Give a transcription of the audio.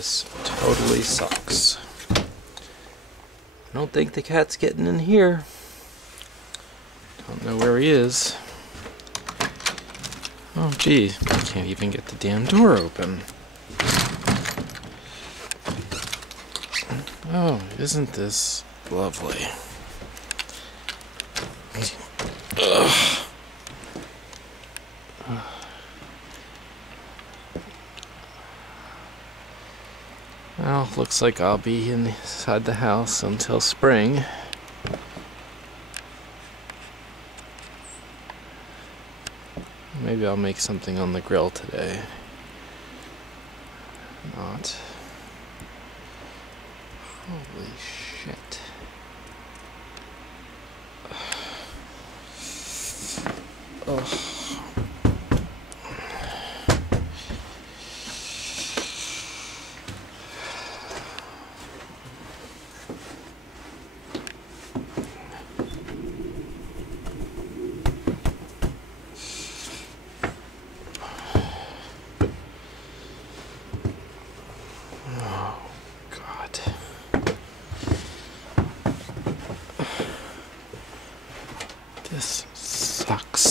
This totally sucks. I don't think the cat's getting in here. Don't know where he is. Oh gee, I can't even get the damn door open. Oh, isn't this lovely? Ugh. Well, looks like I'll be inside the house until spring. Maybe I'll make something on the grill today. Not. Holy shit. Ugh. This sucks.